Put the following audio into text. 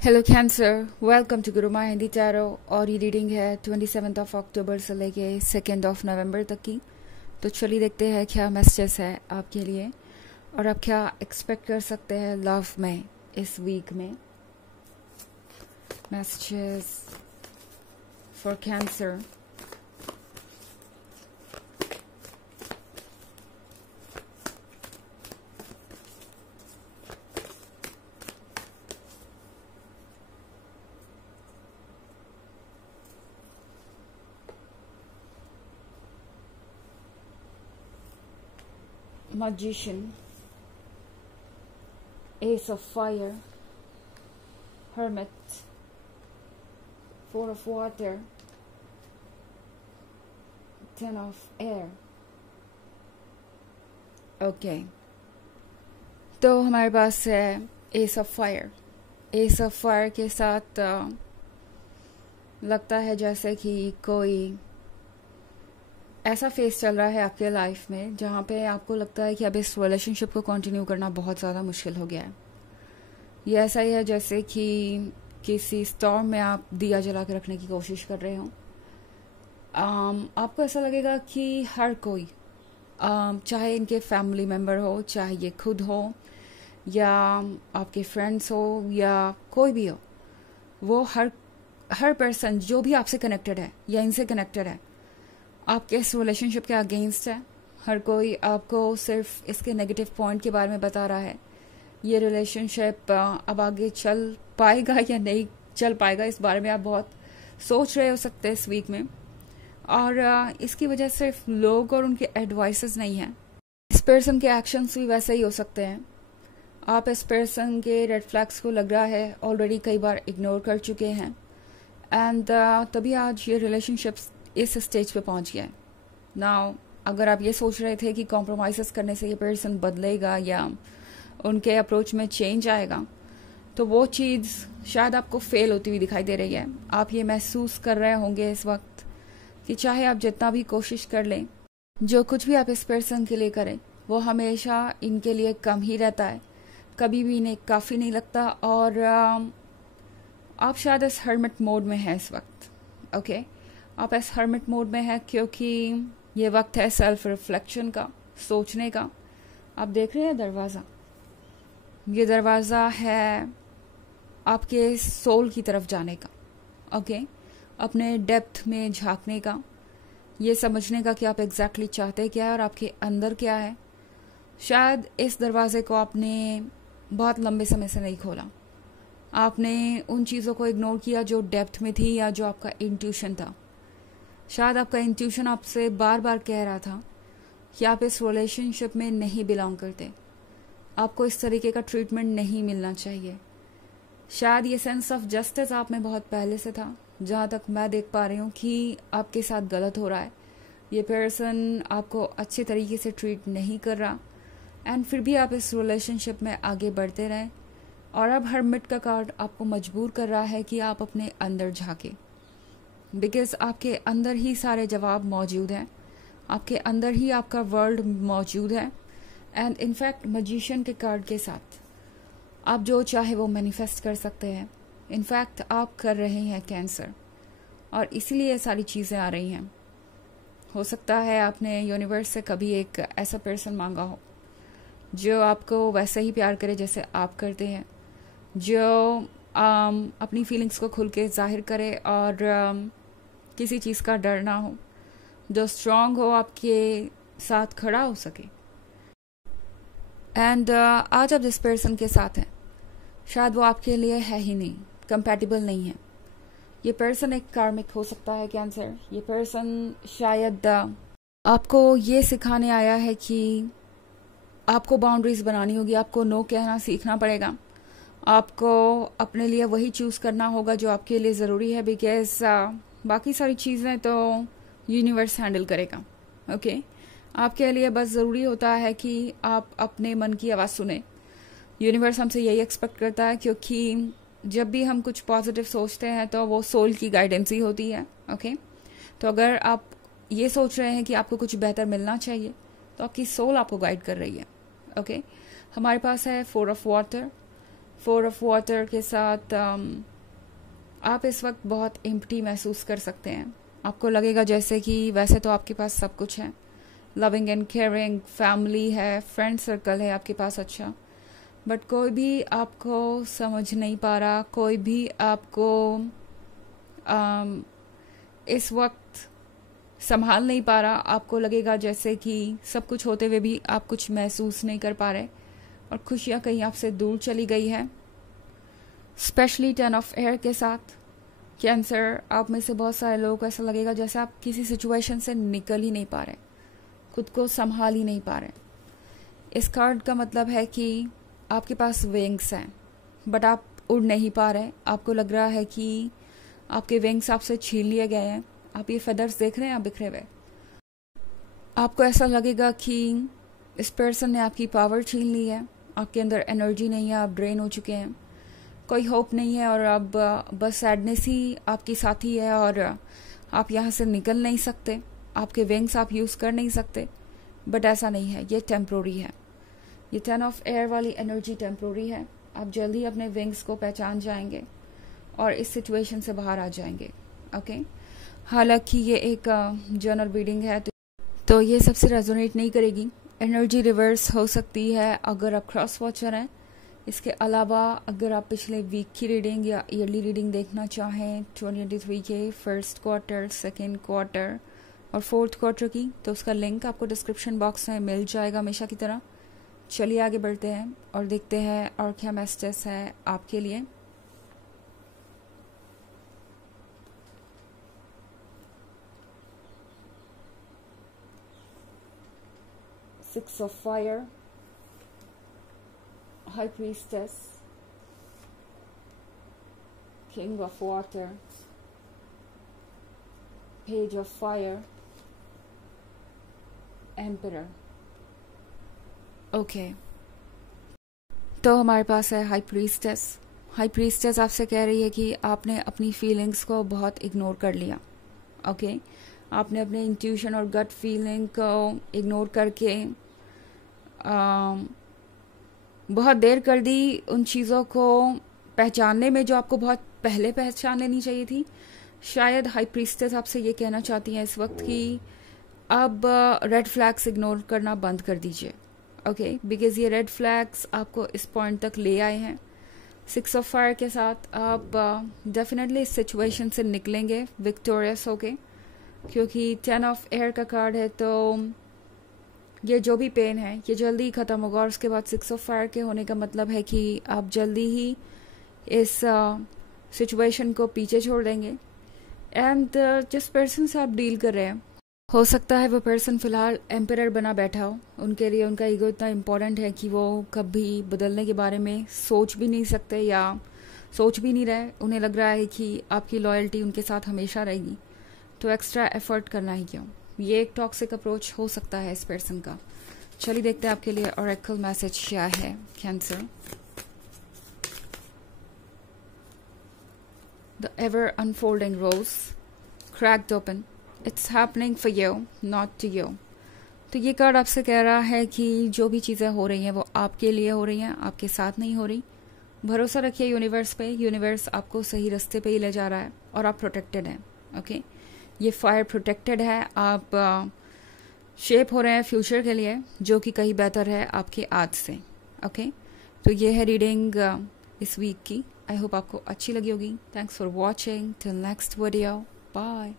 Hello cancer, welcome to Guruma Hindi tarot. और ये reading है 27 अक्टूबर से लेके 2 नवंबर तक की। तो चलिए देखते हैं क्या मैसेजेस है आपके लिए और आप क्या एक्सपेक्ट कर सकते हैं लव में इस वीक में। Messages for cancer. Magician, Ace of Fire, Hermit, Four of Water, Ten of Air। Okay, तो हमारे पास है S of fire. S of fire के साथ लगता है जैसे कि कोई ऐसा फेस चल रहा है आपके लाइफ में जहाँ पे आपको लगता है कि अब इस रिलेशनशिप को कंटिन्यू करना बहुत ज़्यादा मुश्किल हो गया है। ये ऐसा ही है जैसे कि किसी स्टॉर्म में आप दिया जला के रखने की कोशिश कर रहे हो। आपको ऐसा लगेगा कि हर कोई, चाहे इनके फैमिली मेम्बर हो, चाहे ये खुद हो या आपके फ्रेंड्स हो या कोई भी हो, वो हर पर्सन जो भी आपसे कनेक्टेड है या इनसे कनेक्टेड है आपके इस रिलेशनशिप के अगेंस्ट है। हर कोई आपको सिर्फ इसके नेगेटिव पॉइंट के बारे में बता रहा है। ये रिलेशनशिप अब आगे चल पाएगा या नहीं चल पाएगा, इस बारे में आप बहुत सोच रहे हो सकते हैं इस वीक में। और इसकी वजह सिर्फ लोग और उनके एडवाइसेस नहीं हैं, इस पर्सन के एक्शंस भी वैसे ही हो सकते हैं। आप इस पर्सन के रेड फ्लैग्स को लग रहा है ऑलरेडी कई बार इग्नोर कर चुके हैं एंड तभी आज ये रिलेशनशिप्स इस स्टेज पे पहुंच गया है। नाउ अगर आप ये सोच रहे थे कि कॉम्प्रोमाइज़ करने से ये पर्सन बदलेगा या उनके अप्रोच में चेंज आएगा, तो वो चीज़ शायद आपको फेल होती हुई दिखाई दे रही है। आप ये महसूस कर रहे होंगे इस वक्त कि चाहे आप जितना भी कोशिश कर लें, जो कुछ भी आप इस पर्सन के लिए करें वो हमेशा इनके लिए कम ही रहता है, कभी भी इन्हें काफ़ी नहीं लगता। और आप शायद इस हर्मिट मोड में हैं इस वक्त। ओके, आप इस हर्मिट मोड में है क्योंकि ये वक्त है सेल्फ रिफ्लेक्शन का, सोचने का। आप देख रहे हैं दरवाज़ा, ये दरवाज़ा है आपके सोल की तरफ जाने का। ओके, अपने डेप्थ में झांकने का, ये समझने का कि आप एग्जैक्टली चाहते क्या है और आपके अंदर क्या है। शायद इस दरवाजे को आपने बहुत लंबे समय से नहीं खोला, आपने उन चीज़ों को इग्नोर किया जो डेप्थ में थी या जो आपका इंट्यूशन था। शायद आपका इंट्यूशन आपसे बार बार कह रहा था कि आप इस रिलेशनशिप में नहीं बिलोंग करते, आपको इस तरीके का ट्रीटमेंट नहीं मिलना चाहिए। शायद ये सेंस ऑफ जस्टिस आप में बहुत पहले से था, जहाँ तक मैं देख पा रही हूँ कि आपके साथ गलत हो रहा है। ये पर्सन आपको अच्छे तरीके से ट्रीट नहीं कर रहा एंड फिर भी आप इस रिलेशनशिप में आगे बढ़ते रहें। और अब हर्मिट का कार्ड आपको मजबूर कर रहा है कि आप अपने अंदर झांके, बिकॉज आपके अंदर ही सारे जवाब मौजूद हैं, आपके अंदर ही आपका वर्ल्ड मौजूद है। एंड इनफैक्ट मजिशियन के कार्ड के साथ आप जो चाहे वो मैनिफेस्ट कर सकते हैं। इनफैक्ट आप कर रहे हैं कैंसर, और इसीलिए सारी चीज़ें आ रही हैं। हो सकता है आपने यूनिवर्स से कभी एक ऐसा पर्सन मांगा हो जो आपको वैसे ही प्यार करे जैसे आप करते हैं, जो अपनी फीलिंग्स को खुल के जाहिर करे और किसी चीज़ का डर ना हो, जो स्ट्रांग हो, आपके साथ खड़ा हो सके। एंड आज आप जिस पर्सन के साथ हैं शायद वो आपके लिए है ही नहीं, कंपैटिबल नहीं है। ये पर्सन एक कार्मिक हो सकता है कैंसर। ये पर्सन शायद आपको ये सिखाने आया है कि आपको बाउंड्रीज बनानी होगी, आपको नो कहना सीखना पड़ेगा, आपको अपने लिए वही चूज़ करना होगा जो आपके लिए ज़रूरी है, बिकॉज बाकी सारी चीज़ें तो यूनिवर्स हैंडल करेगा। ओके, आपके लिए बस ज़रूरी होता है कि आप अपने मन की आवाज़ सुने। यूनिवर्स हमसे यही एक्सपेक्ट करता है, क्योंकि जब भी हम कुछ पॉजिटिव सोचते हैं तो वो सोल की गाइडेंस ही होती है। ओके, तो अगर आप ये सोच रहे हैं कि आपको कुछ बेहतर मिलना चाहिए तो आपकी सोल आपको गाइड कर रही है। ओके, हमारे पास है 4 of water. Four of water के साथ आप इस वक्त बहुत एम्प्टी महसूस कर सकते हैं। आपको लगेगा जैसे कि वैसे तो आपके पास सब कुछ है, लविंग एंड केयरिंग फैमिली है, फ्रेंड सर्कल है आपके पास अच्छा, बट कोई भी आपको समझ नहीं पा रहा, कोई भी आपको इस वक्त संभाल नहीं पा रहा। आपको लगेगा जैसे कि सब कुछ होते हुए भी आप कुछ महसूस नहीं कर पा रहे और खुशियाँ कहीं आपसे दूर चली गई है। स्पेशली 10 ऑफ एयर के साथ कैंसर, आप में से बहुत सारे लोगों को ऐसा लगेगा जैसे आप किसी सिचुएशन से निकल ही नहीं पा रहे, खुद को संभाल ही नहीं पा रहे। इस कार्ड का मतलब है कि आपके पास विंग्स हैं बट आप उड़ नहीं पा रहे। आपको लग रहा है कि आपके विंग्स आपसे छीन लिए गए हैं। आप ये फेदर्स देख रहे हैं आप बिखरे हुए। आपको ऐसा लगेगा कि इस पर्सन ने आपकी पावर छीन ली है, आपके अंदर एनर्जी नहीं है, आप ड्रेन हो चुके हैं, कोई होप नहीं है और अब बस सैडनेस ही आपकी साथी है और आप यहाँ से निकल नहीं सकते। आपके विंग्स आप यूज़ कर नहीं सकते, बट ऐसा नहीं है, ये टेम्प्रोरी है। ये 10 ऑफ एयर वाली एनर्जी टेम्प्रोरी है। आप जल्दी अपने विंग्स को पहचान जाएंगे और इस सिचुएशन से बाहर आ जाएंगे। ओके, हालांकि ये एक जनरल रीडिंग है तो ये सबसे रेजोनेट नहीं करेगी। एनर्जी रिवर्स हो सकती है अगर आप क्रॉस वॉचर हैं। इसके अलावा अगर आप पिछले वीक की रीडिंग या ईयरली रीडिंग देखना चाहें 2023 के फर्स्ट क्वार्टर, सेकेंड क्वार्टर और फोर्थ क्वार्टर की, तो उसका लिंक आपको डिस्क्रिप्शन बॉक्स में मिल जाएगा हमेशा की तरह। चलिए आगे बढ़ते हैं और देखते हैं और क्या मैसेजेस है आपके लिए। Six of Fire, High Priestess, King of Water, Page of Fire, Emperor। Okay, तो हमारे पास है हाई प्रीस्टेस। हाई प्रीस्टेस आपसे कह रही है कि आपने अपनी फीलिंग्स को बहुत इग्नोर कर लिया। ओके, आपने अपने इंट्यूशन और गट फीलिंग को इग्नोर करके बहुत देर कर दी उन चीज़ों को पहचानने में जो आपको बहुत पहले पहचान लेनी चाहिए थी। शायद हाई प्रीस्टेस आपसे ये कहना चाहती हैं इस वक्त कि अब रेड फ्लैग्स इग्नोर करना बंद कर दीजिए। ओके, बिकॉज ये रेड फ्लैग्स आपको इस पॉइंट तक ले आए हैं। 6 ऑफ फायर के साथ आप डेफिनेटली इस सिचुएशन से निकलेंगे विक्टोरियस होके, क्योंकि 10 ऑफ एयर का कार्ड है तो ये जो भी पेन है ये जल्दी ही ख़त्म होगा। और उसके बाद 6 ऑफ फायर के होने का मतलब है कि आप जल्दी ही इस सिचुएशन को पीछे छोड़ देंगे। एंड जिस पर्सन से आप डील कर रहे हैं, हो सकता है वो पर्सन फिलहाल एम्परर बना बैठा हो। उनके लिए उनका ईगो इतना इम्पोर्टेंट है कि वो कभी बदलने के बारे में सोच भी नहीं सकते या सोच भी नहीं रहे। उन्हें लग रहा है कि आपकी लॉयल्टी उनके साथ हमेशा रहेगी, तो एक्स्ट्रा एफर्ट करना ही क्यों। ये एक टॉक्सिक अप्रोच हो सकता है इस पर्सन का। चलिए देखते हैं आपके लिए ऑरेकल मैसेज क्या है cancer. The ever unfolding rose cracked open, it's happening for you not to you. तो ये कार्ड आपसे कह रहा है कि जो भी चीज़ें हो रही हैं वो आपके लिए हो रही हैं, आपके साथ नहीं हो रही। भरोसा रखिए यूनिवर्स पे, यूनिवर्स आपको सही रास्ते पे ही ले जा रहा है और आप प्रोटेक्टेड हैं। ओके, ये फायर प्रोटेक्टेड है, आप शेप हो रहे हैं फ्यूचर के लिए जो कि कहीं बेहतर है आपके आज से। ओके, तो ये है रीडिंग इस वीक की। आई होप आपको अच्छी लगी होगी। Thanks for watching, till next video, bye.